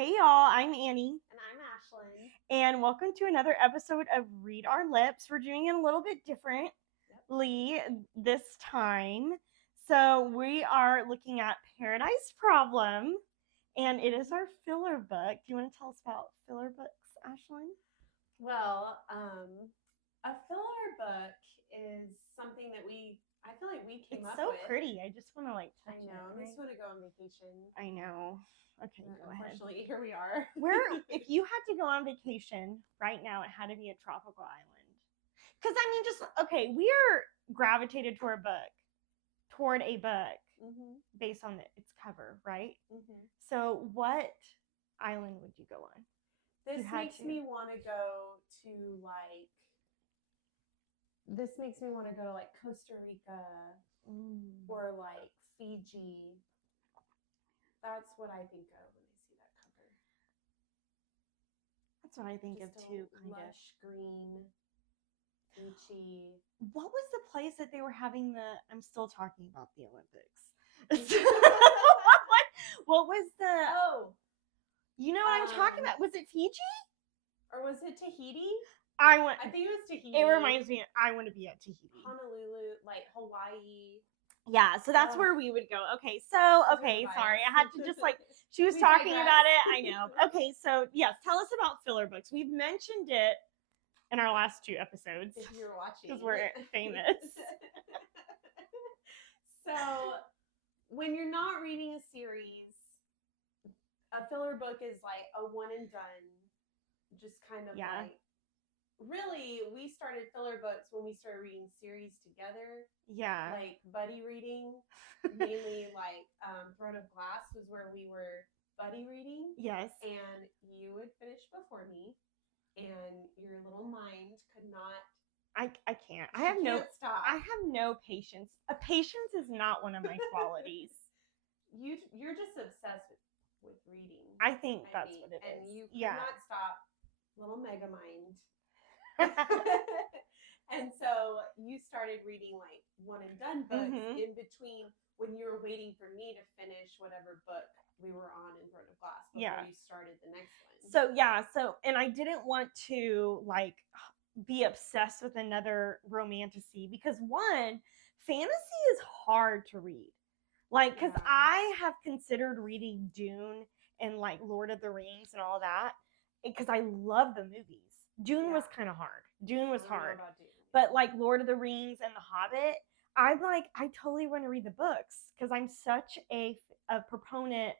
Hey y'all, I'm Annie, And I'm Ashlyn. and welcome to another episode of Read Our Lips. We're doing it a little bit differently this time. So we are looking at Paradise Problem, and it is our filler book. Do you want to tell us about filler books, Ashlyn? Well, a filler book is something that I feel like we came It's up so with. pretty. I just want to touch I know. it. I just want to go on vacation. I know. Okay, go ahead. Unfortunately, here we are. If you had to go on vacation right now, it had to be a tropical island. Because we are gravitated toward a book based on its cover, right? So what island would you go on? This makes me want to go to Costa Rica or like Fiji. That's what I think of when I see that cover. That's what I think of too. Lush green, beachy. What was the place that they were having I'm still talking about the Olympics. What was the? Oh, you know what I'm talking about? Was it Fiji? Or was it Tahiti? I think it was Tahiti. It reminds me. I want to be at Tahiti. Honolulu, like Hawaii. Yeah, so that's where we would go. Okay, sorry. I had to just she was talking about it. I know. Okay, so yes, tell us about filler books. We've mentioned it in our last 2 episodes. If you're watching. Because we're famous. So, when you're not reading a series, a filler book is like a one and done. Just kind of really, we started filler books when we started reading series together. Yeah. Like buddy reading. Mainly Throne of Glass was where we were buddy reading. Yes. And you would finish before me. And your little mind could not. I can't. Stop. I have no patience. Patience is not one of my qualities. You're just obsessed with reading. I think that's what it is. And you could not stop. Little mega mind. And so you started reading like one and done books in between when you were waiting for me to finish whatever book we were on in Throne of Glass before you started the next one. So and I didn't want to be obsessed with another romantasy because one, fantasy is hard to read. Because I have considered reading Dune and Lord of the Rings and all that because I love the movies. Dune was kind of hard. Dune was hard. But Lord of the Rings and The Hobbit, I totally want to read the books because I'm such a proponent.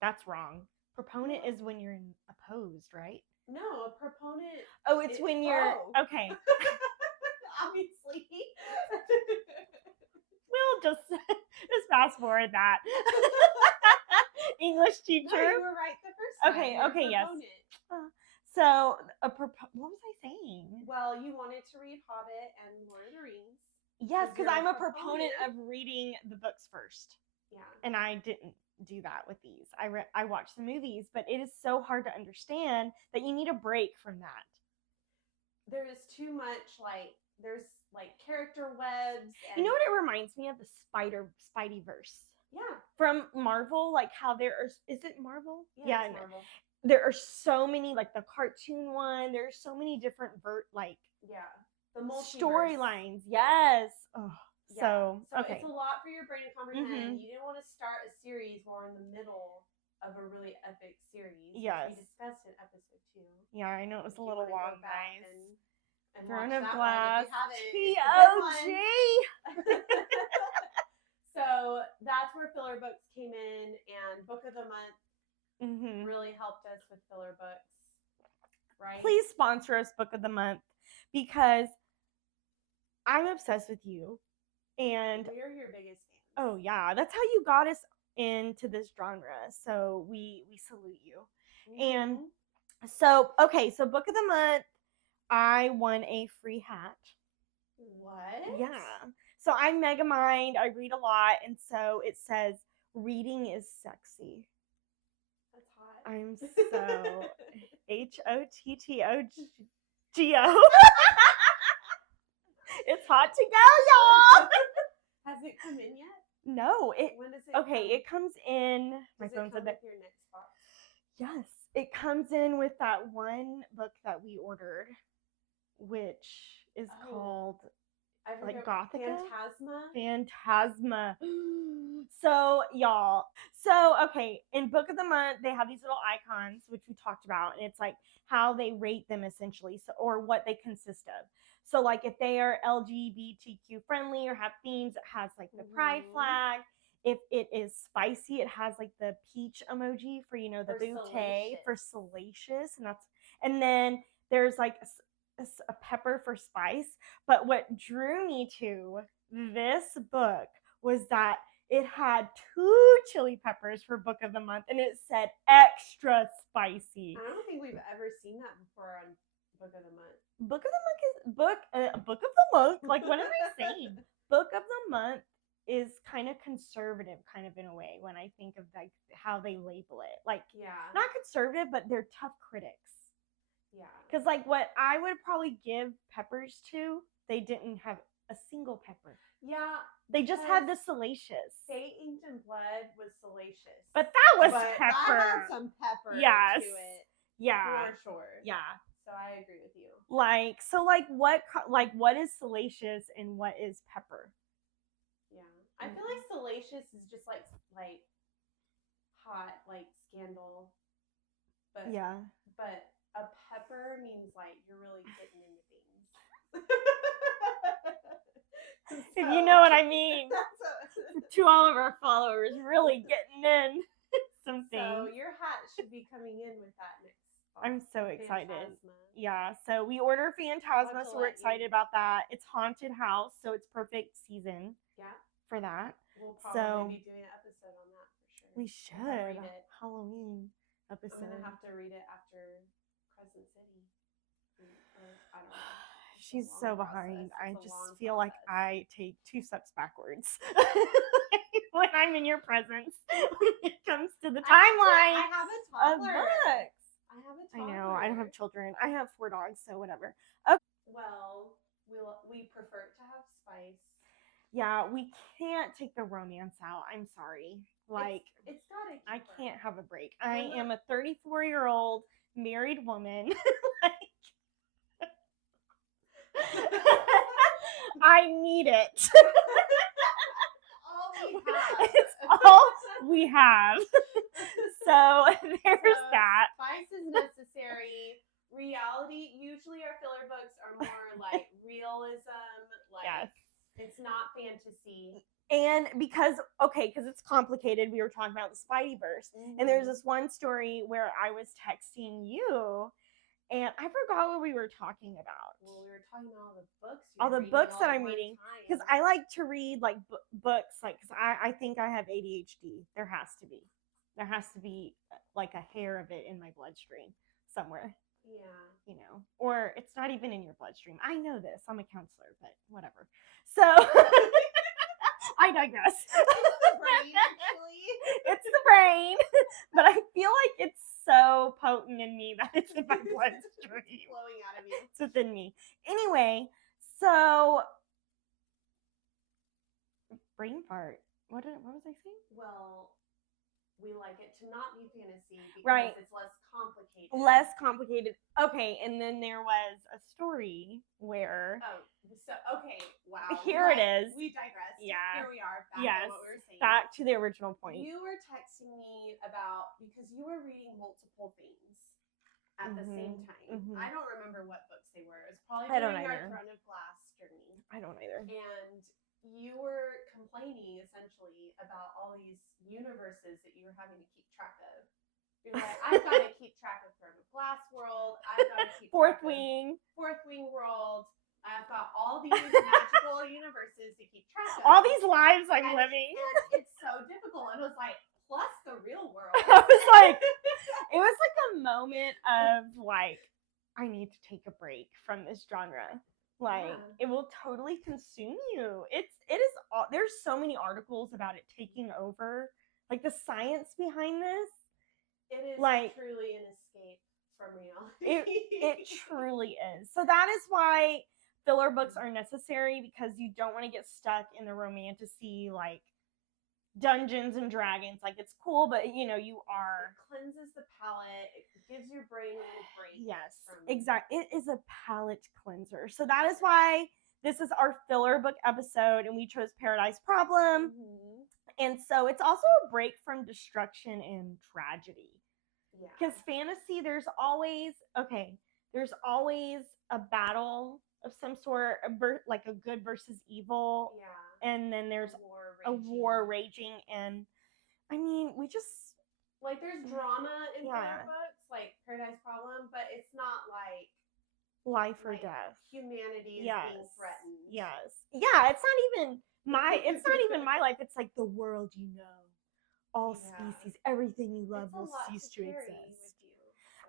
That's wrong. Proponent is when you're opposed, right? No, a proponent. Oh, it's when you're okay. Obviously. We'll just fast forward that. English teacher. No, you were right the first time. Okay, yes. So, what was I saying? Well, you wanted to read Hobbit and Lord of the Rings. Yes, because I'm a proponent of reading the books first. Yeah. And I didn't do that with these. I watched the movies, but it is so hard to understand that you need a break from that. There is too much, there's character webs. You know what it reminds me of? The Spideyverse. Yeah. From Marvel, how is it Marvel? Yeah, it's Marvel. There are so many, the cartoon one. There's so many different the storylines. Yes. Oh, yeah. So it's a lot for your brain to comprehend. You didn't want to start a series while in the middle of a really epic series. Yes. We discussed in episode 2. Yeah, I know it was a little long, guys. And Throne of Glass. TOG. So that's where filler books came in, and Book of the Month really helped us with filler books, right? Please sponsor us, Book of the Month, because I'm obsessed with you, and we're your biggest fans. Oh yeah, that's how you got us into this genre. So we salute you. And so so Book of the Month, I won a free hat. What? Yeah. So I'm Megamind. I read a lot, and so it says reading is sexy. That's hot. I'm so HOTTOGO. It's hot to go, y'all. Has it come in yet? No. When does it? Okay, it comes in. My phone said that. Your next box? Yes, it comes in with that one book that we ordered, which is called like Gothica? Phantasma. So, y'all. So, okay, in Book of the Month, they have these little icons, which we talked about, and it's like how they rate them essentially, so, or what they consist of. So, like if they are LGBTQ friendly or have themes, it has like the pride flag. If it is spicy, it has like the peach emoji for, you know, the butte for salacious, and then there's like a pepper for spice. But what drew me to this book was that it had 2 chili peppers for Book of the Month, and it said extra spicy. I don't think we've ever seen that before on Book of the Month. Book of the Month is Book of the Month. Like, what am I saying? Book of the Month is kind of conservative, kind of in a way, when I think of like how they label it. Like, not conservative, but they're tough critics. Yeah. Because like what I would probably give peppers to, they didn't have a single pepper. Yeah. They just had the salacious. Fate Inked in Blood was salacious. But that was pepper. That had some pepper to it. Yeah. For sure. Yeah. So I agree with you. Like, so what is salacious and what is pepper? Yeah. I feel like salacious is just like hot, like scandal. But yeah. But a pepper means like you're really getting into things. If you know what I mean. To all of our followers, really getting in something. So your hat should be coming in with that next. I'm so excited. Phantasma. Yeah, so we order Phantasma, so we're excited about that. It's haunted house, so it's perfect season. Yeah. For that. We'll probably be doing an episode on that for sure. We should. Halloween episode. I'm gonna have to read it after Crescent City. I don't know. She's so behind. I just feel like I take 2 steps backwards when I'm in your presence when it comes to the timeline. I have a toddler. Of books. I have a toddler. I know. I don't have children. I have 4 dogs, so whatever. Okay. Well, we prefer to have spice. Yeah, we can't take the romance out. I'm sorry. Like, it's gotta. I can't have a break. I am a 34-year-old married woman. I need it. It's all we have. So there's that. Spice is necessary. Reality. Usually our filler books are more like realism. Like it's not fantasy. And because it's complicated, we were talking about the Spideyverse. And there's this one story where I was texting you, and I forgot what we were talking about. Well, we were talking about all the books that I'm reading. Because I like to read like books, like, because I think I have ADHD. There has to be like a hair of it in my bloodstream somewhere. Yeah. You know, or it's not even in your bloodstream. I know this. I'm a counselor, but whatever. So I digress. It's the brain, actually. It's the brain. But I feel like it's so potent in me that it's in my bloodstream. It's flowing out of you. It's within me. Anyway, so brain fart. What was I saying? Well, we like it to not be fantasy because it's less complicated. Less complicated. Okay, and then there was a story where... wow. Here it is. We digress. Yeah. Here we are, back to what we were saying. Back to the original point. You were texting me about, because you were reading multiple things at the same time. I don't remember what books they were. It was probably during our Throne of Glass journey. I don't either. And you were complaining essentially about all these universes that you were having to keep track of. You're like, I've got to keep track of Throne of Glass world. I've got to keep Fourth track Wing world. I've got all these magical universes to keep track of. All these lives I'm living. And it's so difficult. It was like, plus the real world. I was like, it was like a moment of like, I need to take a break from this genre. Like, it will totally consume you. It is there's so many articles about it taking over. Like, the science behind this. It is like, truly an escape from reality. It truly is. So that is why filler books are necessary, because you don't want to get stuck in the romantasy, like Dungeons and Dragons. Like, it's cool, but you know, you are. It cleanses the palate. palate. It gives your brain a little break. Yes, exactly. It is a palate cleanser. So that is why this is our filler book episode, and we chose Paradise Problem. Mm-hmm. And so it's also a break from destruction and tragedy. Yeah. Because fantasy, there's always a battle of some sort, like a good versus evil. Yeah. And then there's a war raging. And I mean, we just like there's drama in yeah. filler books, like Paradise Problem, but it's not like life or death. Humanity is yes. being threatened. Yes. Yeah, it's not even my life. It's like the world you know. All species, everything you love will cease to exist.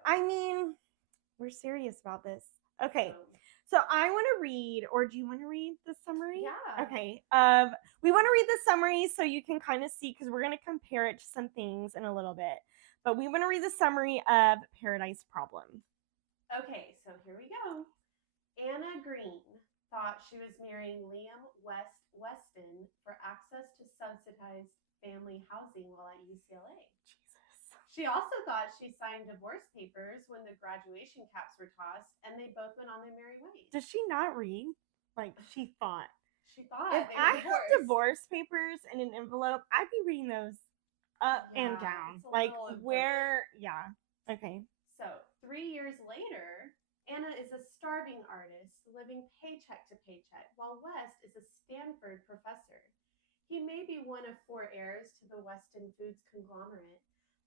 I mean, we're serious about this. Okay. So I want to read, or do you want to read the summary? Yeah. Okay. We want to read the summary so you can kind of see, because we're going to compare it to some things in a little bit. But we want to read the summary of Paradise Problem. Okay, so here we go. Anna Green thought she was marrying Liam Weston for access to subsidized family housing while at UCLA. She also thought she signed divorce papers when the graduation caps were tossed, and they both went on their merry ways. Did she not read? Like, she thought. She thought. If I had divorce papers in an envelope, I'd be reading those up and down. Like, where, Okay. So, 3 years later, Anna is a starving artist living paycheck to paycheck, while West is a Stanford professor. He may be one of 4 heirs to the Weston Foods conglomerate,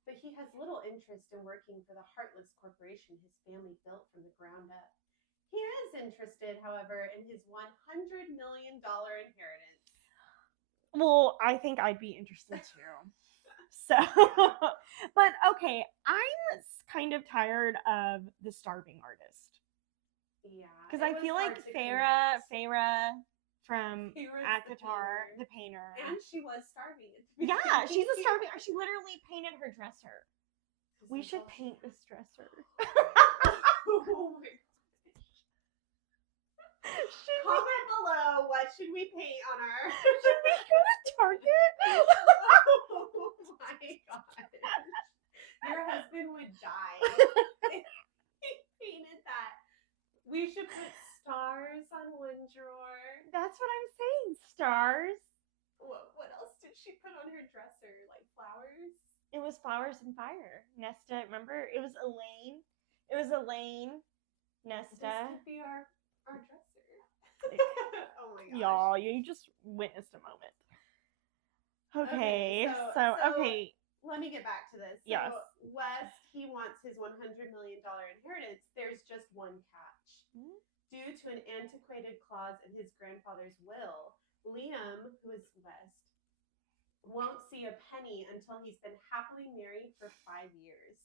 but he has little interest in working for the heartless corporation his family built from the ground up. He is interested, however, in his $100 million inheritance. Well, I think I'd be interested too. So, but okay, I'm kind of tired of the starving artist. Yeah. Because I feel like Farrah from Akatar, the painter. And she was starving. Yeah, she's a starving. She literally painted her dresser. We should paint this dresser. Oh my gosh. Comment below, what should we paint on our... Should we go to Target? Oh my gosh. Your husband would die if he painted that. We should put stars on one drawer. That's what I'm saying. Stars. What else did she put on her dresser? Like flowers? It was flowers and fire. Nesta, remember? It was Elaine. Nesta. This could be our dresser. Oh my gosh. Y'all, you just witnessed a moment. Okay, so okay. Let me get back to this. So yes. West, he wants his $100 million inheritance. There's just one catch. Mm-hmm. Due to an antiquated clause in his grandfather's will, Liam, who is West, won't see a penny until he's been happily married for 5 years.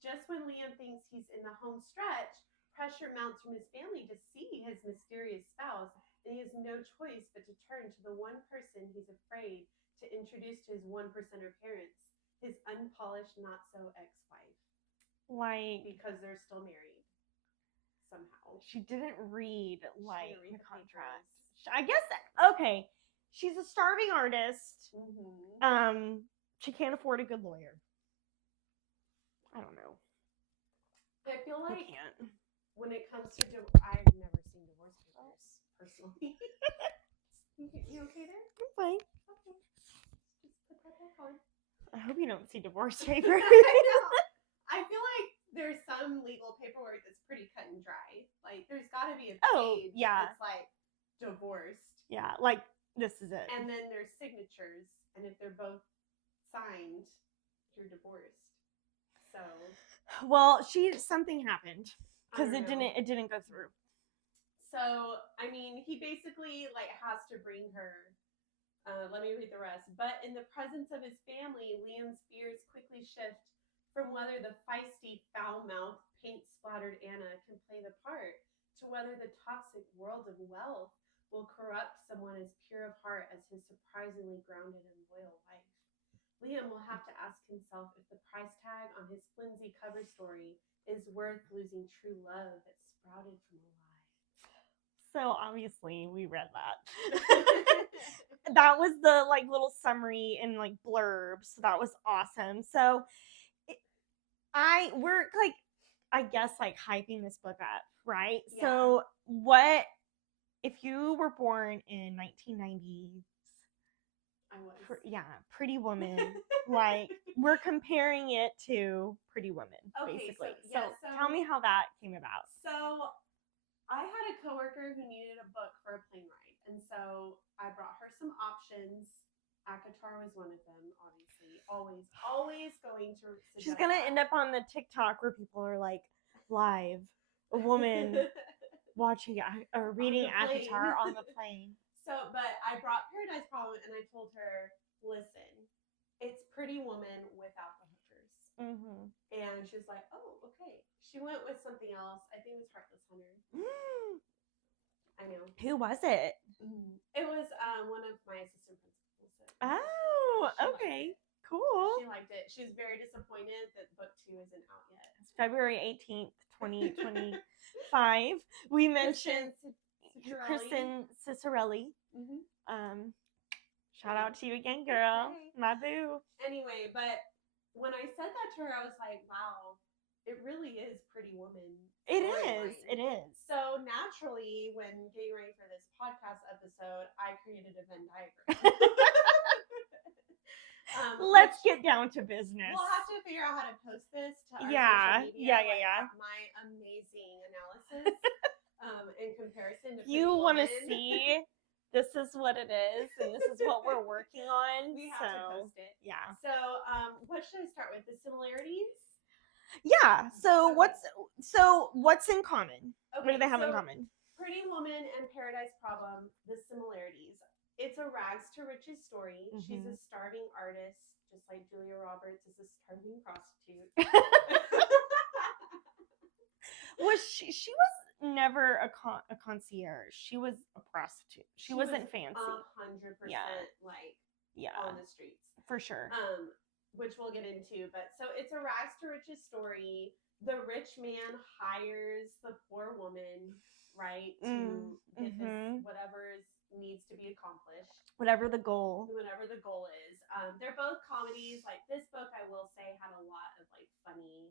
Just when Liam thinks he's in the home stretch, pressure mounts from his family to see his mysterious spouse, and he has no choice but to turn to the one person he's afraid to introduce to his 1%er parents, his unpolished, not-so ex-wife. Like... Because they're still married. Somehow. She didn't read, the contract. I guess, okay, she's a starving artist. Mm-hmm. She can't afford a good lawyer. I don't know. I feel like when it comes to I've never seen divorce papers personally. You okay there? I'm fine. Okay. Just put that back on. I hope you don't see divorce papers. I feel like there's some legal paperwork that's pretty cut and dry. Like there's got to be a page that's like divorced. Yeah, like this is it. And then there's signatures, and if they're both signed, you're divorced. So, well, something happened because it didn't go through. So, I mean, he basically has to bring her. Let me read the rest. But in the presence of his family, Liam's fears quickly shift from whether the feisty, foul-mouthed, paint-splattered Anna can play the part to whether the toxic world of wealth will corrupt someone as pure of heart as his surprisingly grounded and loyal wife. Liam will have to ask himself if the price tag on his flimsy cover story is worth losing true love that sprouted from a lie. So obviously we read that. That was the little summary and blurb. So that was awesome. So we're like, I guess, like hyping this book up, right? Yeah. So what if you were born in 1990s? I was. Pretty Woman. Like, we're comparing it to Pretty Woman, basically. So tell me how that came about. So I had a coworker who needed a book for a plane ride, and so I brought her some options. ACOTAR was one of them, obviously. Always going to suggest She's gonna end up on the TikTok where people are like, live, a woman watching or reading ACOTAR on the plane. So, but I brought Paradise Problem, and I told her, listen, it's Pretty Woman without the hookers. Mm-hmm. And she was like, oh, okay. She went with something else. I think it was Heartless Hunter. I know. Who was it? It was one of my assistant principals. Oh, okay. Cool. She liked it. She was very disappointed that book 2 isn't out yet. It's February 18th, 2025. We mentioned Kristen Cicerelli. Mm-hmm. Shout out to you again, girl. Okay. My boo. Anyway, but when I said that to her, I was like, wow, it really is Pretty Woman. It is. So naturally, when getting ready for this podcast episode, I created a Venn diagram. Let's get down to business. We'll have to figure out how to post this to our social media. Yeah. My amazing analysis in comparison to you want to see, this is what it is, and this is what we're working on. We have to post it. Yeah. So, what should I start with? The similarities? Yeah. So what's in common? Okay, what do they have in common? Pretty Woman and Paradise Problem, the similarities. It's a rags to riches story. Mm-hmm. She's a starving artist, just like Julia Roberts is a starving prostitute. She was never a concierge. She was a prostitute. She wasn't fancy. 100% on the streets. For sure. Which we'll get into. But so it's a rags to riches story. The rich man hires the poor woman, right, to get this whatever needs to be accomplished. Whatever the goal is. They're both comedies. Like, this book, I will say, had a lot of like funny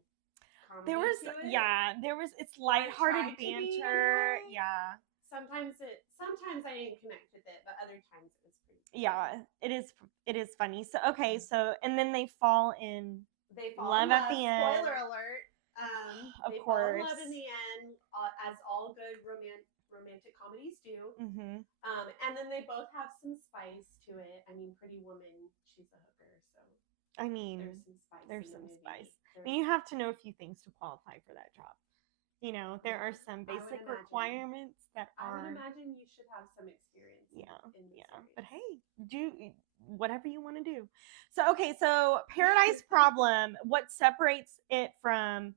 comedy to it. It's lighthearted banter. Yeah. Sometimes I didn't connect with it, but other times it was pretty funny. Yeah, it is funny. So okay, and then they fall in love at the end. Spoiler alert. They fall in love in the end, as all good romantic comedies do. Mm-hmm. And then they both have some spice to it. I mean, Pretty Woman, she's a hooker, so I mean, there's some spice. I mean, you have to know a few things to qualify for that job. You know, there are some basic requirements that are. I would imagine you should have some experience. But hey, do whatever you want to do. So okay, so Paradise Problem. What separates it from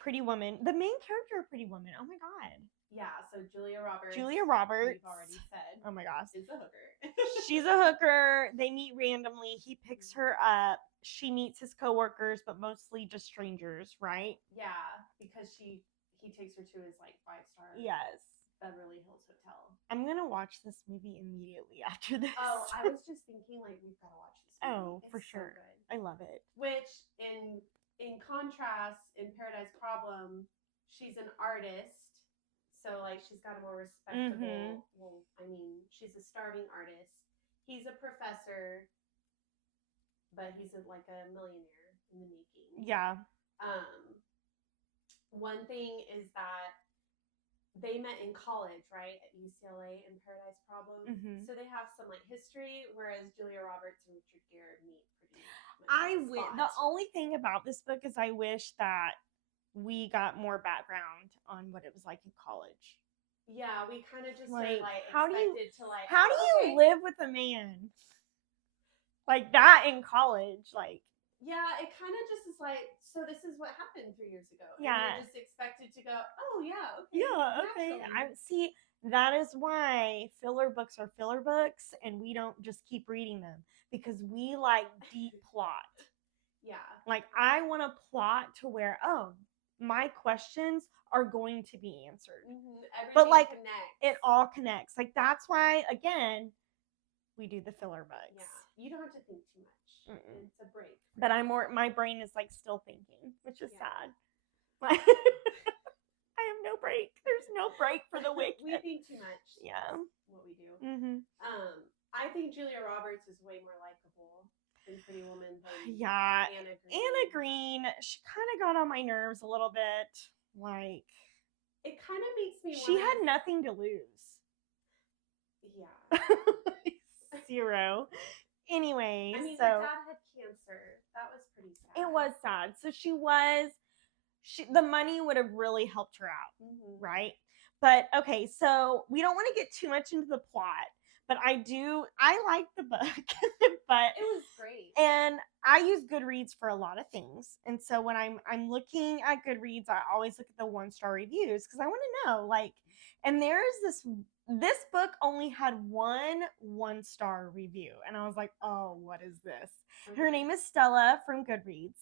Pretty Woman? The main character of Pretty Woman. Oh my god. Yeah. So Julia Roberts. We've already said. Oh my gosh. Is a hooker. She's a hooker. They meet randomly. He picks her up. She meets his coworkers, but mostly just strangers, right? Yeah, because he takes her to his like 5-star Beverly Hills hotel. I'm gonna watch this movie immediately after this. Oh, I was just thinking like we've got to watch this movie. Oh, for sure. So good. I love it. Which in contrast, in Paradise Problem, she's an artist. So, like, she's got a more respectable, well, I mean, she's a starving artist. He's a professor, but he's a millionaire in the making. Yeah. One thing is that they met in college, right, at UCLA in Paradise Problem. Mm-hmm. So they have some, like, history, whereas Julia Roberts and Richard Gere meet pretty much. The only thing about this book is I wish that we got more background on what it was like in college. Yeah, we kind of just how do you live with a man like that in college? Like, yeah, it kind of just is like, so this is what happened 3 years ago. Yeah, and you're just expected to go, oh yeah, okay, yeah, okay. I see. That is why filler books are filler books, and we don't just keep reading them because we like deep plot. Yeah, like I want a plot to where my questions are going to be answered. But like connects. It all connects. Like that's why again we do the filler books. Yeah. You don't have to think too much. Mm-mm. It's a break. But my brain is like still thinking, which is sad. I have no break. There's no break for the wicked. We think too much. Yeah. That's what we do. Mm-hmm. I think Julia Roberts is way more likable in Pretty Woman than Yeah. Anna Green. Anna Green, she kind of got on my nerves a little bit. Like, it kind of makes me she had nothing to lose. Yeah. 0. Anyway, I mean, so her dad had cancer. That was pretty sad. it was sad. So the money would have really helped her out, right? But okay, so we don't want to get too much into the plot, but I like the book, but it was great. And I use Goodreads for a lot of things. And so when I'm looking at Goodreads, I always look at the 1-star reviews because I want to know, like, and there's this book only had 1-star review. And I was like, oh, what is this? Her name is Stella from Goodreads.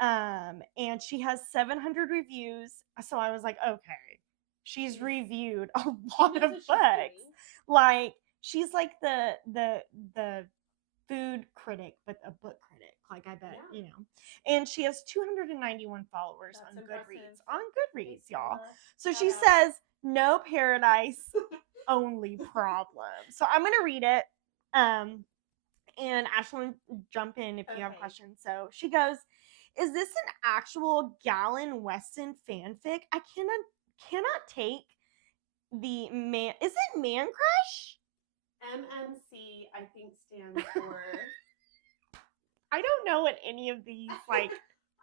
And she has 700 reviews. So I was like, okay, she's reviewed a lot of books. Like, she's like the food critic, but a book critic. Like, I bet, you know. And she has 291 followers on Goodreads. On Goodreads, y'all. So she says, no paradise, only problem. So I'm going to read it. And Ashlyn, jump in if you have questions. So she goes, is this an actual Galen Weston fanfic? I cannot take the man. Is it Man Crush? MMC, I think, stands for. I don't know what any of these, like.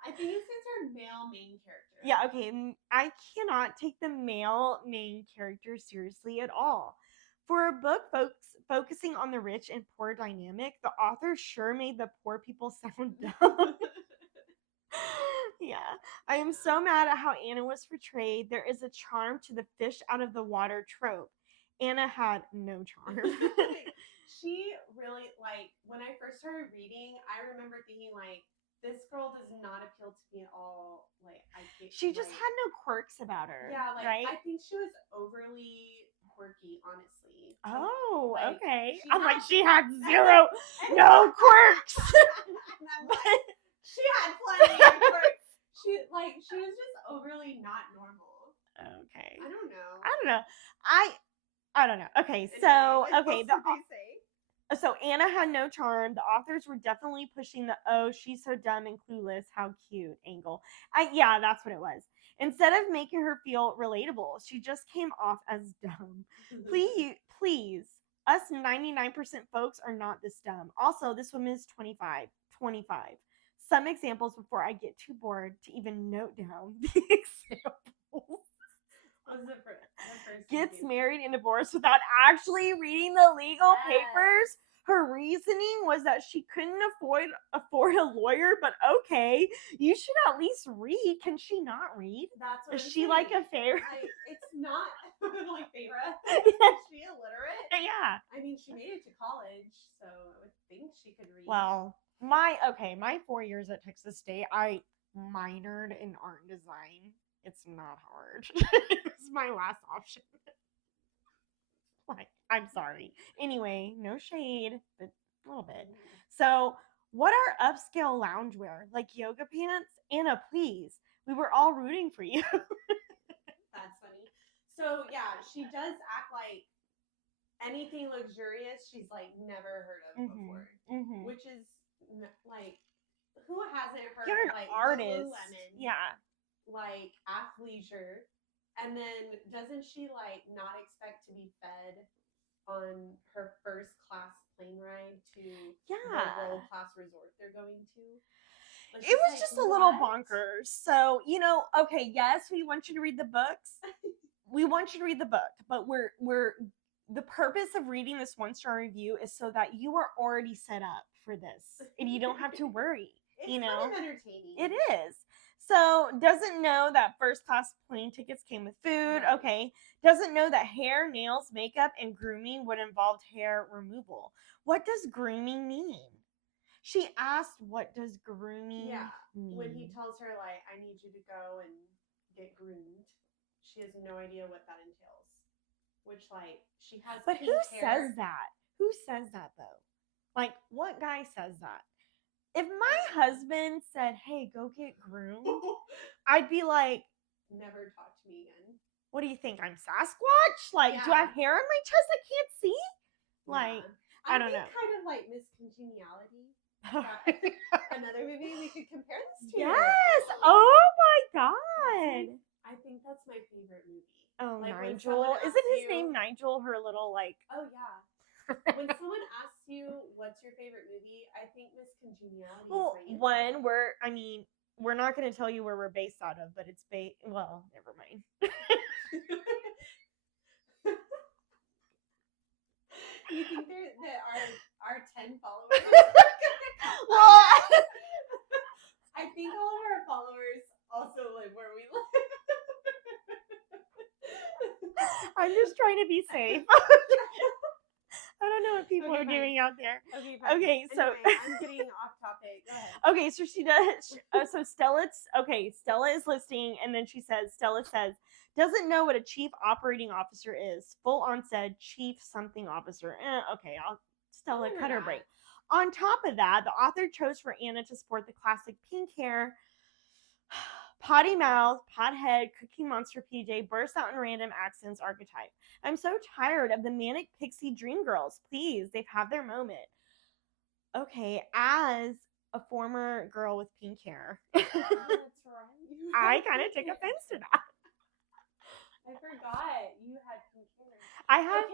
I think it stands for male main character. Yeah, okay. I cannot take the male main character seriously at all. For a book focusing on the rich and poor dynamic, the author sure made the poor people sound dumb. Yeah. I am so mad at how Anna was portrayed. There is a charm to the fish out of the water trope. Anna had no charm. She really, like, when I first started reading, I remember thinking, like, this girl does not appeal to me at all. Like, she just had no quirks about her. Yeah, like, right? I think she was overly quirky, honestly. Oh, like, okay. I'm like, she had no quirks. And I'm like, she had plenty of quirks. She was just overly not normal. Okay. I don't know. I don't know. Okay, so so Anna had no charm. The authors were definitely pushing the "oh, she's so dumb and clueless, how cute" angle. Yeah, that's what it was. Instead of making her feel relatable, she just came off as dumb. Please, us 99% folks are not this dumb. Also, this woman is 25. Some examples before I get too bored to even note down the examples. Gets married and divorced without actually reading the legal papers. Her reasoning was that she couldn't afford a lawyer, but okay, you should at least read. Can she not read? That's what Is she like a fairy? It's not like Feyre. Is she illiterate? Yeah. I mean, she made it to college, so I would think she could read. Well, my 4 years at Texas State, I minored in art and design. It's not hard. It's my last option. Like, I'm sorry. Anyway, no shade, but a little bit. So, what are upscale loungewear? Like yoga pants? Anna, please. We were all rooting for you. That's funny. So, yeah, she does act like anything luxurious she's, like, never heard of before. Which is, like, who hasn't heard You're of, an like, artist. Lululemon? Yeah. Like, athleisure. And then doesn't she, like, not expect to be fed on her first class plane ride to the world-class resort they're going to? Like, it was just a little bonkers. So, okay, yes, we want you to read the books. We want you to read the book, but we're the purpose of reading this 1-star review is so that you are already set up for this and you don't have to worry. It's kind of entertaining. It is. So, doesn't know that first class plane tickets came with food. Right. Okay. Doesn't know that hair, nails, makeup, and grooming would involve hair removal. What does grooming mean? She asked, what does grooming mean? When he tells her, like, I need you to go and get groomed, she has no idea what that entails. Which, like, she has But who says that? Who says that, though? Like, what guy says that? If my husband said, "Hey, go get groomed," I'd be like, never talk to me again. What do you think? I'm Sasquatch? Like, do I have hair on my chest I can't see? Like, I don't know. Kind of like Miss Congeniality. Another movie we could compare this to. Yes. Oh my god. I think that's my favorite movie. Oh, like Nigel. Isn't his name Nigel? Her little like. Oh yeah. When someone asks you what's your favorite movie, I think Miss Congeniality. Well, we're not going to tell you where we're based out of, but it's well, never mind. You think that our 10 followers? Well, I think all of our followers also live where we live. I'm just trying to be safe. I don't know what people are doing out there. Okay, so anyway, I'm getting off topic. Go ahead. Okay, so she does. So Stella is listening, and then Stella says, doesn't know what a chief operating officer is. Full on said chief something officer. Okay, Stella cut her break. On top of that, the author chose for Anna to sport the classic pink hair, potty mouth, pothead, Cookie Monster PJ, burst out in random accents archetype. I'm so tired of the manic pixie dream girls. Please, they've had their moment. Okay, as a former girl with pink hair, that's right. I kind of took offense to that. I forgot you had pink hair. I had.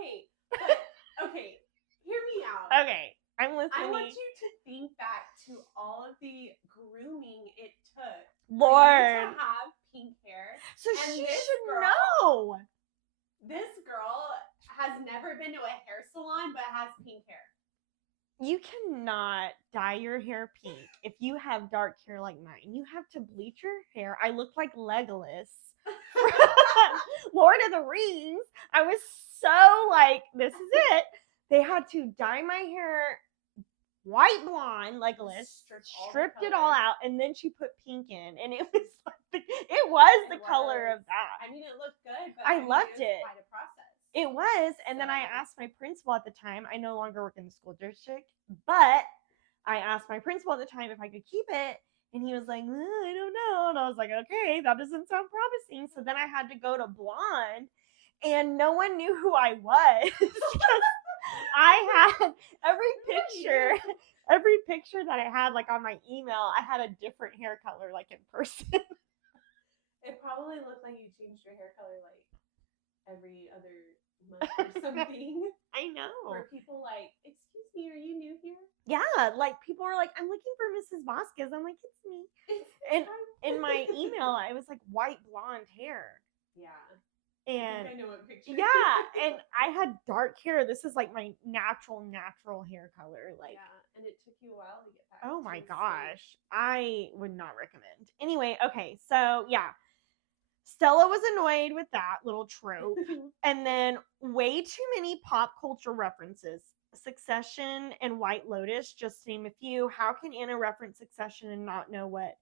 Okay, hear me out. Okay, I'm listening. I want you to think back to all of the grooming it took. Lord. To have pink hair. So she should know. This girl has never been to a hair salon but has pink hair. You cannot dye your hair pink if you have dark hair like mine. You have to bleach your hair. I look like Legolas. Lord of the Rings. I was so like, this is it. They had to dye my hair white blonde, Legolas, stripped it all out, and then she put pink in, and it was like the color of that. I mean, it looked good, but I loved it. Quite a process. It was, and then I asked my principal at the time. I no longer work in the school district, but I asked my principal at the time if I could keep it, and he was like, I don't know, and I was like, okay, that doesn't sound promising. So then I had to go to blonde, and no one knew who I was. I had every picture that I had, like on my email, I had a different hair color, like in person. It probably looked like you changed your hair color like every other month or something. I know. Were people like, excuse me, are you new here? Yeah, like people were like, I'm looking for Mrs. Vasquez. I'm like, it's me. And in my email, I was like white blonde hair. Yeah. And I know what picture. Yeah, and I had dark hair. This is like my natural hair color. Like, yeah, and it took you a while to get back. Oh my gosh. I would not recommend. Anyway, okay, so yeah. Stella was annoyed with that little trope. And then way too many pop culture references. Succession and White Lotus, just to name a few. How can Anna reference Succession and not know what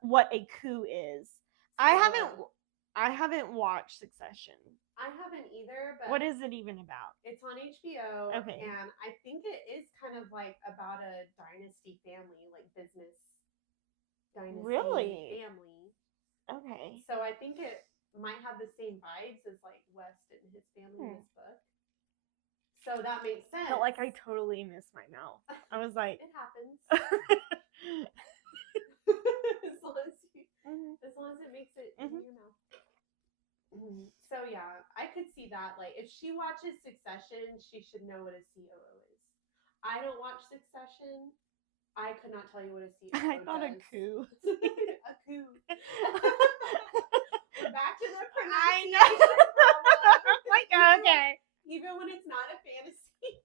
what a coup is? I haven't watched Succession. I haven't either, but what is it even about? It's on HBO. Okay. And I think it is kind of like about a dynasty family, like business dynasty family. Okay. So I think it might have the same vibes as like West and his family in this book. So that makes sense. But like I totally missed my mouth. I was like, it happens. As long as it makes it in your mouth. So yeah, I could see that. Like if she watches Succession, she should know what a COO is. I don't watch Succession. I could not tell you what a COO is. I thought does. a coup. A coup. We're back to the pronunciation. I know. Like, okay. Even when it's not a fantasy.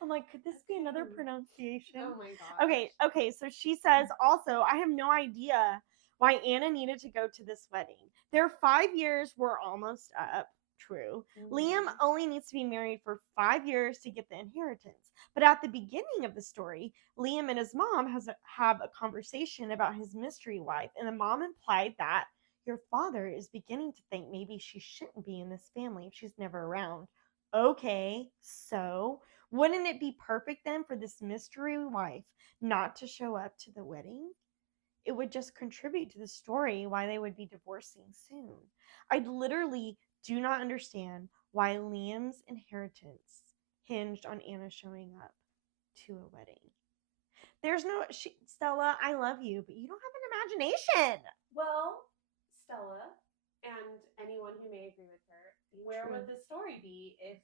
I'm like, could this be another pronunciation? Oh my god. Okay. So she says also, I have no idea why Anna needed to go to this wedding. Their 5 years were almost up. True. Liam only needs to be married for 5 years to get the inheritance. But at the beginning of the story, Liam and his mom have a conversation about his mystery wife, and the mom implied that your father is beginning to think maybe she shouldn't be in this family if she's never around. Okay, so Wouldn't it be perfect then for this mystery wife not to show up to the wedding? It would just contribute to the story why they would be divorcing soon. I literally do not understand why Liam's inheritance hinged on Anna showing up to a wedding. There's no Stella, I love you, but you don't have an imagination. Well, Stella, and anyone who may agree with her, where True. would the story be if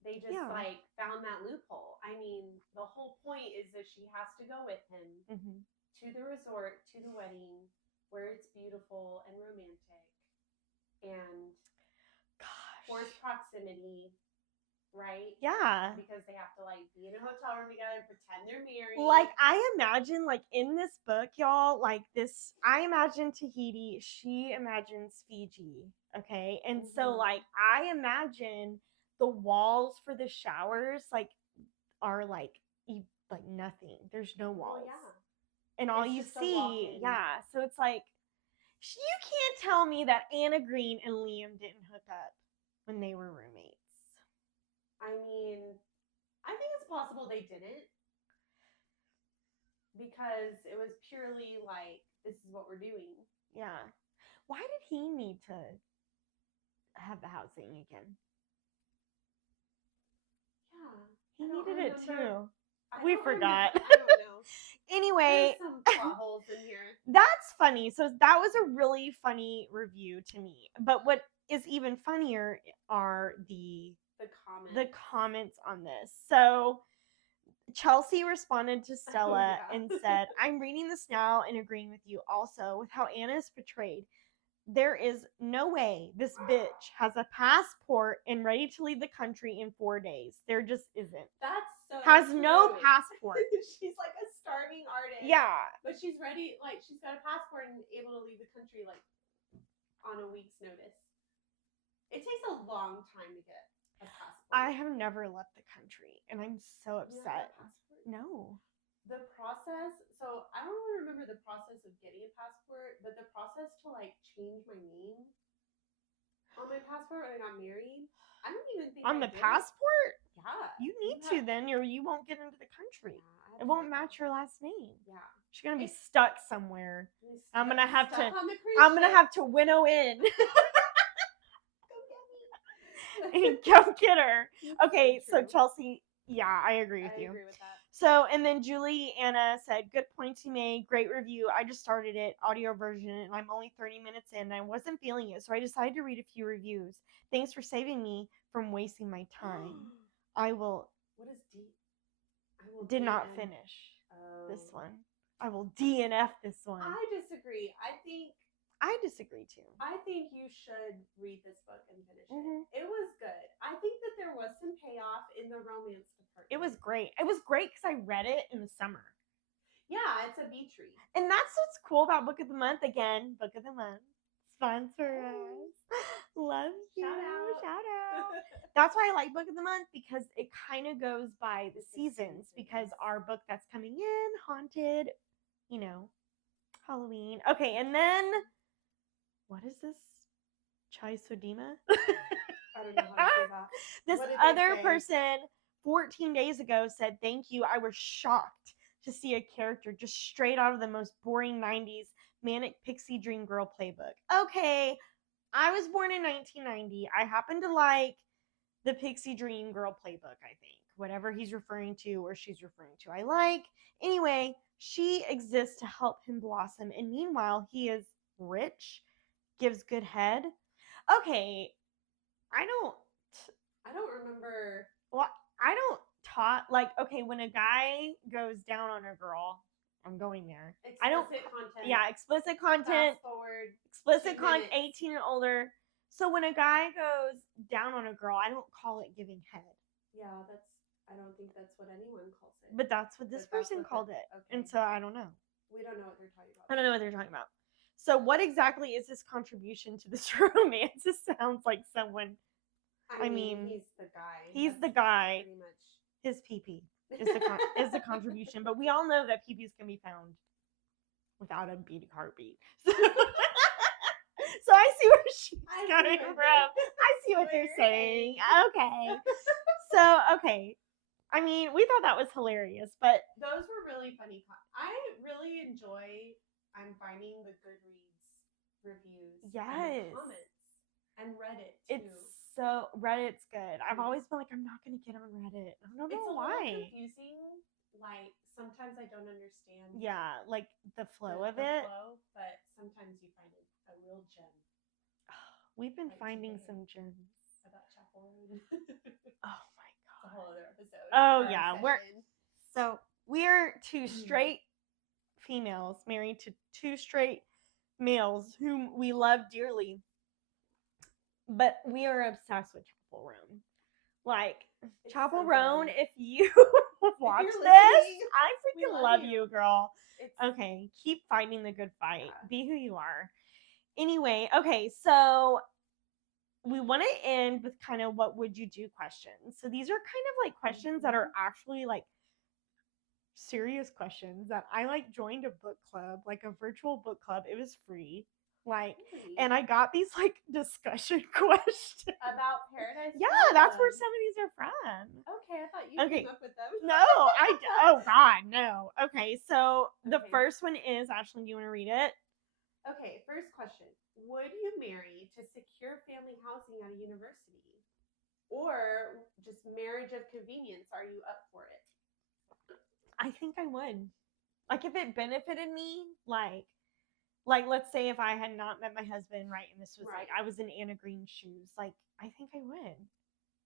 they just like found that loophole? I mean, the whole point is that she has to go with him to the resort, to the wedding, where it's beautiful and romantic, and forced proximity, right? Yeah. Because they have to like be in a hotel room together and pretend they're married. Like, I imagine, like, in this book, y'all, like, this, I imagine Tahiti, she imagines Fiji, okay? And so, like, I imagine the walls for the showers, like, are, like nothing. There's no walls. Well, yeah. And all you see, yeah. So it's like, you can't tell me that Anna Green and Liam didn't hook up when they were roommates. I mean, I think it's possible they didn't. Because it was purely like, this is what we're doing. Yeah. Why did he need to have the housing again? Yeah. He needed it too. We forgot. I don't know. Anyway, there's some plot holes in here. That's funny. So that was a really funny review to me. But what is even funnier are the comments on this. So Chelsea responded to Stella and said, I'm reading this now and agreeing with you also with how Anna is portrayed. There is no way this bitch has a passport and ready to leave the country in 4 days. There just isn't. That's so Has true. no passport. She's like a starving artist. Yeah. But she's ready, like, she's got a passport and able to leave the country, like, on a week's notice. It takes a long time to get a passport. I have never left the country, and I'm so upset. No. The process, so I don't really remember the process of getting a passport, but the process to like change my name on my passport when I got married, I don't even think on the passport. Yeah, you need to then, or you won't get into the country. Yeah, it won't match your last name. Yeah, she's gonna be stuck somewhere. I'm gonna have to winnow in. And go get her. Okay, so Chelsea, yeah, I agree with you. I agree with that. So, and then Anna said, good points you made, great review. I just started it, audio version, and I'm only 30 minutes in, and I wasn't feeling it, so I decided to read a few reviews. Thanks for saving me from wasting my time. I will... What is D? Did not finish this one. I will DNF this one. I disagree. I disagree too. I think you should read this book and finish it. It was good. I think that there was some payoff in the romance department. It was great. It was great because I read it in the summer. Yeah, it's a beach read. And that's what's cool about Book of the Month. Again, Book of the Month. Sponsor us. Love you. Shout out. That's why I like Book of the Month, because it kind of goes by the seasons. Because our book that's coming in, Haunted, Halloween. Okay, and then... What is this? Chai Sodima? I don't know how to say that. This other person 14 days ago said, thank you. I was shocked to see a character just straight out of the most boring 90s manic pixie dream girl playbook. Okay, I was born in 1990. I happen to like the pixie dream girl playbook, I think. Whatever he's referring to or she's referring to, I like. Anyway, she exists to help him blossom. And meanwhile, he is rich, gives good head. Okay, I don't remember. Well, I don't okay, when a guy goes down on a girl, I'm going there. Explicit content. Yeah, explicit content. Fast forward. Explicit content, 18 and older. So when a guy goes down on a girl, I don't call it giving head. Yeah, I don't think that's what anyone calls it. But that's what this person called it. Okay. And so I don't know. We don't know what they're talking about. I don't know what they're talking about. So what exactly is his contribution to this romance? This sounds like someone... I mean, he's the guy. He's the guy. Pretty much. His pee-pee is the contribution. But we all know that pee-pees can be found without a beating heartbeat. So I see where she's coming from. I see what they're saying. Okay. So, okay. I mean, we thought that was hilarious, but those were really funny. I really enjoy. I'm finding the Goodreads reviews and yes, the comments and Reddit too. Reddit's good. I've always been like, I'm not gonna get on Reddit. I don't know It's a why. little confusing. Like sometimes I don't understand. Yeah, like the flow of the it. flow, but sometimes you find a real gem. We've been Like finding today. some gems. About Chapel Road. Oh my god. A whole other episode. Oh yeah, we're two straight females married to two straight males whom we love dearly, but we are obsessed with Chapel Roan. Like it's Chapel so Roan, if you watch this, I freaking love you, girl. Okay, keep fighting the good fight. Yeah. Be who you are. Anyway, okay, so we want to end with kind of what would you do questions. So these are kind of like questions that are actually like serious questions that I like joined a book club, like a virtual book club. It was free. Like, and I got these like discussion questions about Paradise. Yeah, that's where some of these are from. Okay, I thought you came up with them. No, oh God, no. Okay, so the first one is, Ashley, do you want to read it? Okay, first question. Would you marry to secure family housing at a university? Or just marriage of convenience? Are you up for it? I think I would. Like if it benefited me, like let's say if I had not met my husband, right, and this was like I was in Anna Green's shoes, like I think I would.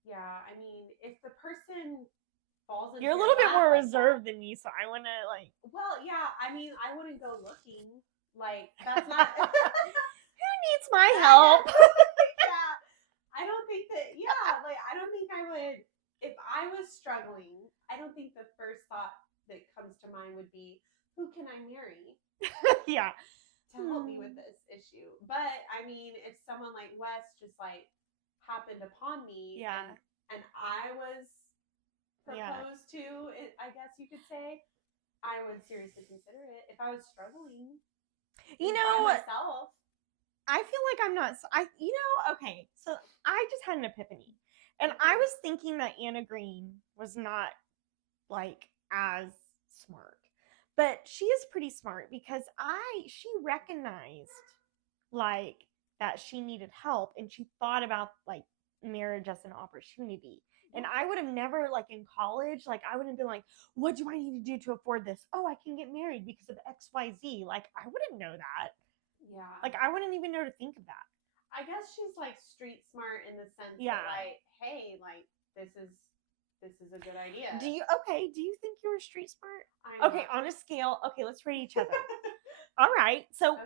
Yeah, I mean, if the person falls into You're a little bit more reserved than me, so I wanna like. Well, yeah, I mean, I wouldn't go looking. Like that's not. Who needs my help? Yeah, I don't think that. Yeah, like I don't think I would. If I was struggling, I don't think the first thought that comes to mind would be, who can I marry? Yeah. To help me with this issue. But I mean, if someone like Wes just like happened upon me, yeah, and I was proposed to, I guess you could say, I would seriously consider it. If I was struggling, you know, by myself, I feel like I'm not. Okay. So I just had an epiphany, and I was thinking that Anna Green was not like as smart. But she is pretty smart because she recognized like that she needed help, and she thought about like marriage as an opportunity. And I would have never, like in college, like I wouldn't have been like, what do I need to do to afford this? Oh, I can get married because of XYZ. Like I wouldn't know that. Yeah. Like I wouldn't even know to think of that. I guess she's like street smart in the sense that like, hey, like this is a good idea. Do you think you were street smart? Okay, on a scale. Okay, let's rate each other. All right. So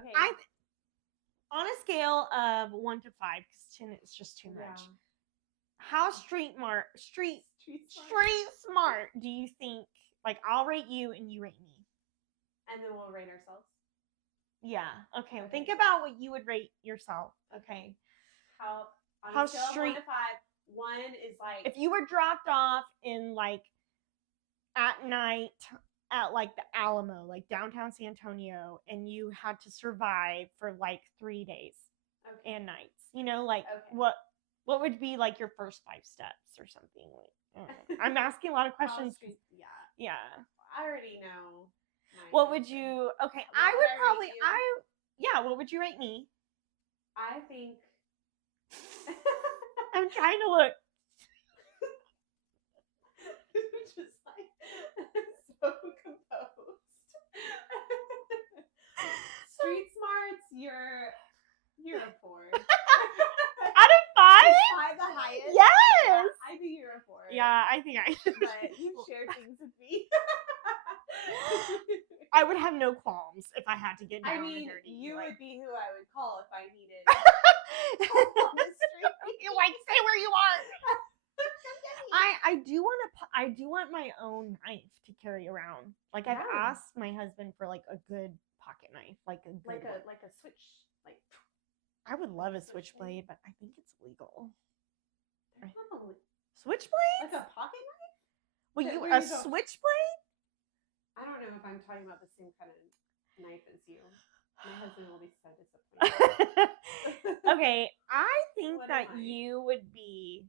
on a scale of 1 to 5, because 10 is just too much. How street smart do you think? Like I'll rate you and you rate me. And then we'll rate ourselves. Yeah. Okay. Think about what you would rate yourself. Okay. How street 1 to 5. 1 is like if you were dropped off in like at night at like the Alamo, like downtown San Antonio, and you had to survive for like 3 days and nights. You know, like what would be like your first 5 steps or something? Like, I'm asking a lot of questions. Yeah. I already know. What would you? Okay, I would probably. What would you rate me? I think. I'm trying to look. Just like so composed. Street smarts, you're a 4. Out of 5? Is 5 the highest? Yes. Yeah, I think you're a 4. Yeah, I think I. But you share things with me. I would have no qualms if I had to get down and dirty. You would be who I would call if I needed on the street. You like say where you are. I do want my own knife to carry around. Like I've asked my husband for like a good pocket knife, like a switch. Like I would love a switchblade, but I think it's illegal. Switchblade? Like a pocket knife? Well, a switchblade? I don't know if I'm talking about the same kind of knife as you. My husband will be so disappointed. Okay, I think that you would be.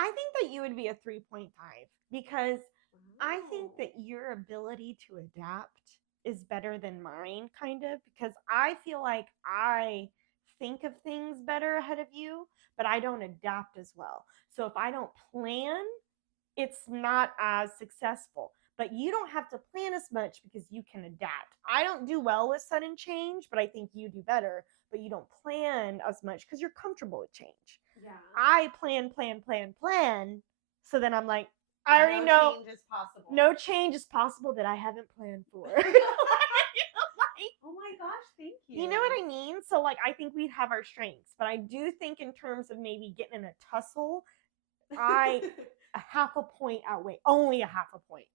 I think that you would be a 3.5 because I think that your ability to adapt is better than mine, kind of, because I feel like I think of things better ahead of you, but I don't adapt as well. So if I don't plan, it's not as successful. But you don't have to plan as much because you can adapt. I don't do well with sudden change, but I think you do better. But you don't plan as much because you're comfortable with change. Yeah. I plan. So then I'm like, I already know change is possible. no change is possible that I haven't planned for. Oh my gosh, thank you. You know what I mean? So like I think we'd have our strengths, but I do think in terms of maybe getting in a tussle, a half a point outweigh only a half a point.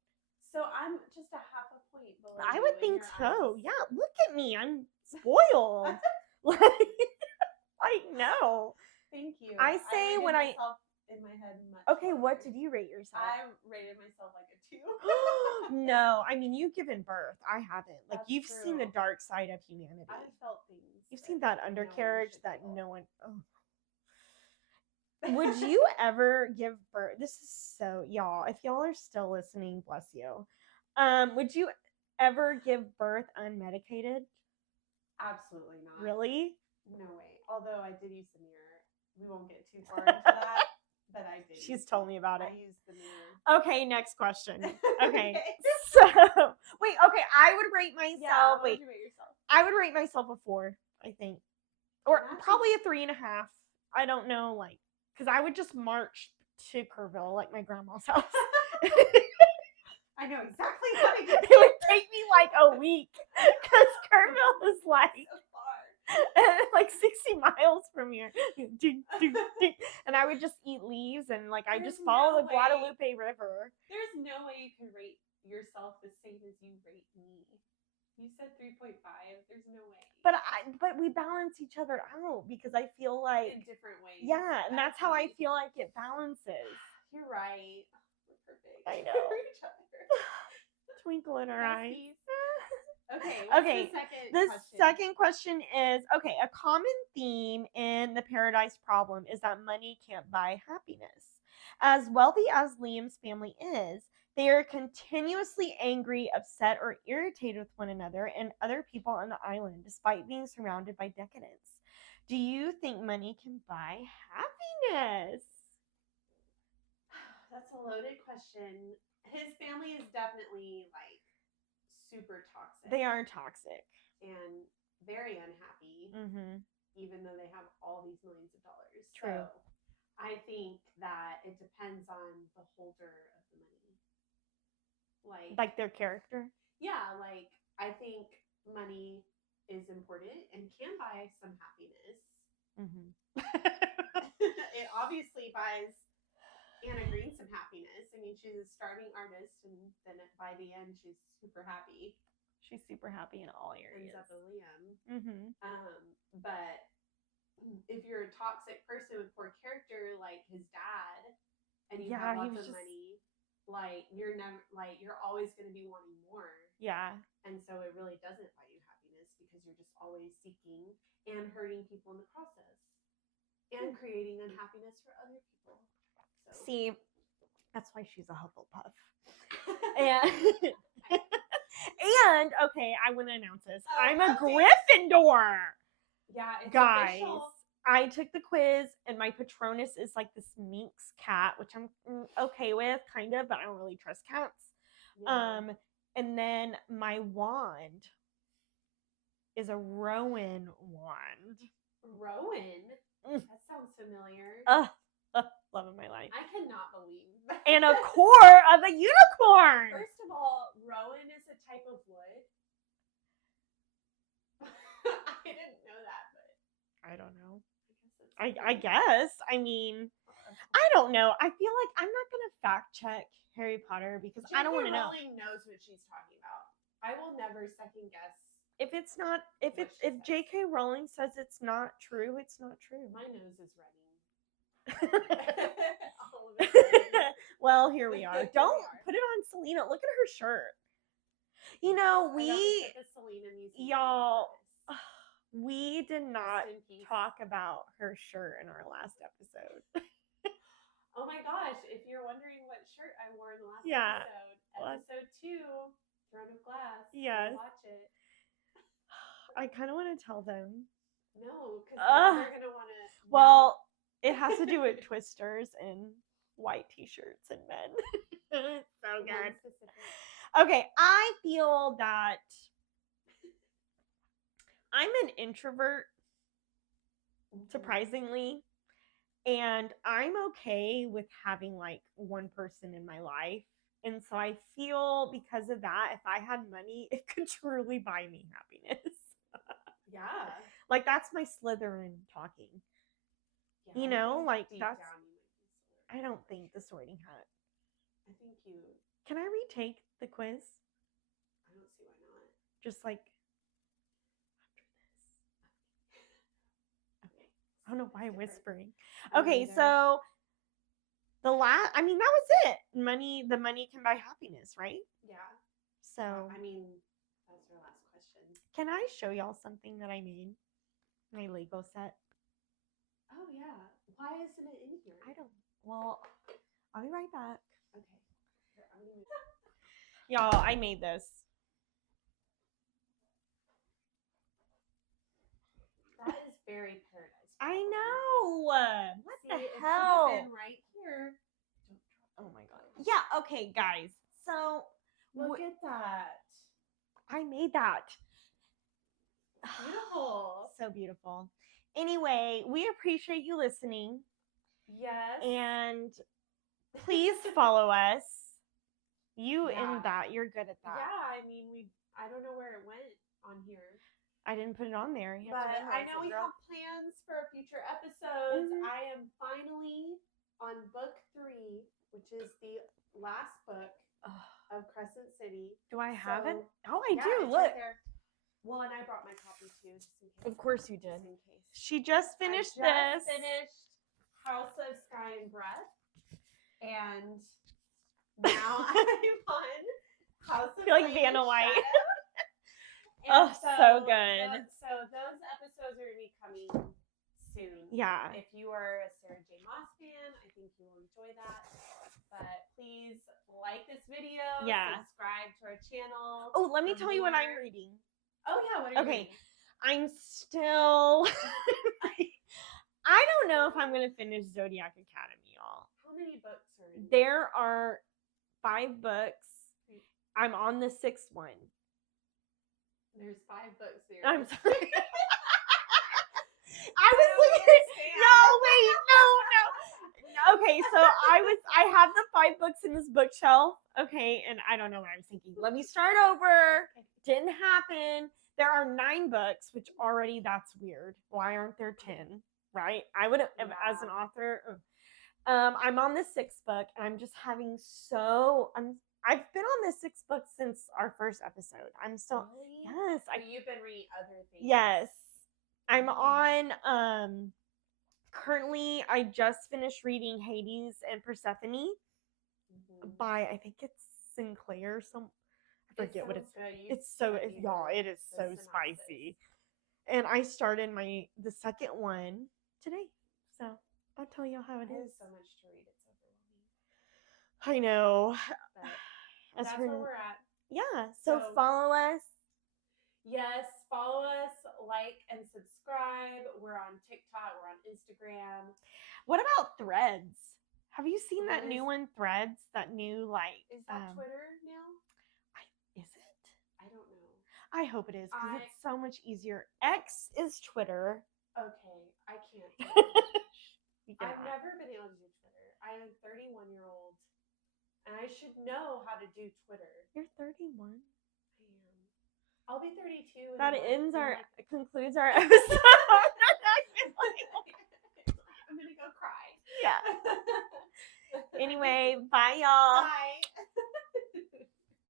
So I'm just a half a point below. I would think so. Eyes. Yeah, look at me. I'm spoiled. like no. Thank you. I say when I in my head much okay, lower. what did you rate yourself? I rated myself like a 2. No, I mean you've given birth. I haven't. Like That's you've true. seen the dark side of humanity. I've felt things. You've seen that undercarriage that no one. Oh. feel. Would you ever give birth? This is so y'all. If y'all are still listening, bless you. Would you ever give birth unmedicated? Absolutely not. Really? No way. Although I did use the mirror. We won't get too far into that. But I did. She's told me about it. I used the mirror. Okay, next question. Okay. So wait, okay, I would rate myself. Yeah, what would you rate yourself? I would rate myself a 4, I think. Or probably a 3.5. I don't know, like, because I would just march to Kerrville, like my grandma's house. I know exactly how to get It would take me like a week because Kerrville is like so far. like 60 miles from here. And I would just eat leaves and like I just follow the Guadalupe River. There's no way you can rate yourself the same as you rate me. You said 3.5. There's no way. But we balance each other out because I feel like in different ways. Yeah, and that's how I feel like it balances. You're right. We're perfect. I know. For each other. Twinkle in our eyes. Okay. The second question is okay. A common theme in the Paradise Problem is that money can't buy happiness. As wealthy as Liam's family is, they are continuously angry, upset, or irritated with one another and other people on the island, despite being surrounded by decadence. Do you think money can buy happiness? That's a loaded question. His family is definitely like super toxic. They are toxic. And very unhappy, even though they have all these millions of dollars. True. So I think that it depends on the holder of the money. Like their character? Yeah, like I think money is important and can buy some happiness. It obviously buys Anna Green some happiness. I mean, she's a starving artist, and then by the end, she's super happy. She's super happy in all areas. Ends up a Liam. But if you're a toxic person with poor character, like his dad, and you have lots of money, like you're never, like you're always going to be wanting more. Yeah. And so it really doesn't buy you happiness because you're just always seeking and hurting people in the process, and creating unhappiness for other people. So. See, that's why she's a Hufflepuff. And okay, I want to announce this. I'm a Gryffindor. Yeah, it's guys. Official. I took the quiz, and my Patronus is like this Minx cat, which I'm okay with, kind of, but I don't really trust cats. Yeah. And then my wand is a Rowan wand. Rowan? That sounds familiar. Love of my life. I cannot believe that. And a core of a unicorn. First of all, Rowan is a type of wood. I didn't know that, but I don't know. I guess. I mean, I don't know. I feel like I'm not gonna fact check Harry Potter because I don't want to know. Rowling knows what she's talking about. I will never second guess. If J.K. Rowling says it's not true, it's not true. My nose is running. Well, here we are. Don't put it on Selena. Look at her shirt. You know, y'all, we did not talk about her shirt in our last episode. Oh my gosh, if you're wondering what shirt I wore in the last Yeah. episode 2, Throne of Glass, Yes. go watch it. I kind of want to tell them. No, because now they're going to want to. Well, it has to do with twisters and white t-shirts and men. So good. Okay, I feel that I'm an introvert, surprisingly, and I'm okay with having like one person in my life. And so I feel because of that, if I had money, it could truly buy me happiness. Yeah. Like that's my Slytherin talking. Yeah, you know, like that's. I don't think the Sorting Hat. I think you. Can I retake the quiz? I don't see why not. Just like after this. Okay. I don't know why I'm whispering. Okay, so the last, I mean, that was it. The money can buy happiness, right? Yeah. So, I mean, that's our last question. Can I show y'all something that I made? My Lego set. Oh, yeah. Why isn't it in here? I don't. Well, I'll be right back. Okay. Here, y'all, I made this. That is very Paradise. I know. What the hell? It should have been right here. Oh my god. Yeah, okay, guys. So look at that. I made that. Beautiful. So beautiful. Anyway, we appreciate you listening. Yes. And please follow us. You and that, you're good at that. Yeah, I mean, I don't know where it went on here. I didn't put it on there. But I know we have plans for future episodes. Mm-hmm. I am finally on book 3, which is the last book of Crescent City. Do I have it? Oh, I do. Look. Right there. Well, and I brought my copy too, just in case. Of course you did. Just in case. She just finished finished House of Sky and Breath. And now I'm on House of Flame like Vanna White. So good. So those episodes are going to be coming soon. Yeah. If you are a Sarah J. Maas fan, I think you will enjoy that. But please like this video. Yeah. Subscribe to our channel. Oh, let me tell you what I'm reading. Oh, yeah. What are you reading? I'm still... I don't know if I'm going to finish Zodiac Academy, y'all. How many books are in there? There are 5 books. I'm on the 6th one. There's 5 books there. I'm sorry. I was looking. No, wait, no. Okay, so I have the 5 books in this bookshelf. Okay, and I don't know what I was thinking. Let me start over. Didn't happen. There are 9 books, which already that's weird. Why aren't there 10? Right? I would have, as an author. I'm on the 6th book, and I'm just having I've been on this 6th book since our first episode. I'm still really? Yes. So you've been reading other things. Yes. I'm on currently I just finished reading Hades and Persephone by I think it's Sinclair I forget what it's y'all, it is so spicy. And I started the second one today. So I'll tell y'all how it is. So much to read, it's overwhelming. I know. But that's where we're at. Yeah. So follow us. Yes, follow us, like and subscribe. We're on TikTok, we're on Instagram. What about Threads? Have you seen that new one, Threads? That new Is that Twitter now? Is it? I don't know. I hope it is because it's so much easier. X is Twitter. Okay, I can't. I've never been able to do Twitter. I am a 31-year-old, and I should know how to do Twitter. You're 31. I am. I'll be 32. That concludes our episode. I'm gonna go cry. Yeah. Anyway, bye y'all. Bye.